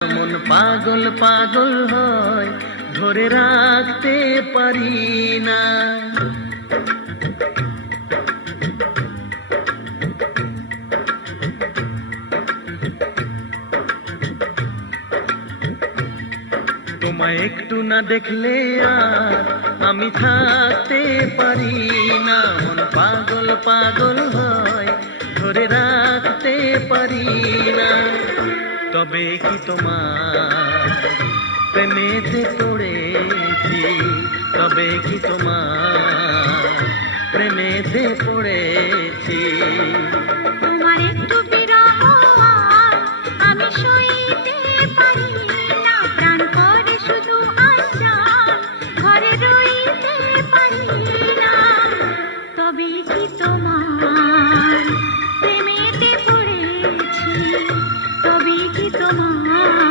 মন পাগল পাগল হয়, ধরে রাখতে পারি না। তোমায় একটু না দেখলে আর আমি থাকতে পারি না। মন পাগল পাগল হয়, ধরে রাখতে পারি না। তবে কি তোমার প্রেমেতে পড়েছি, তবে কি তোমার প্রেমেতে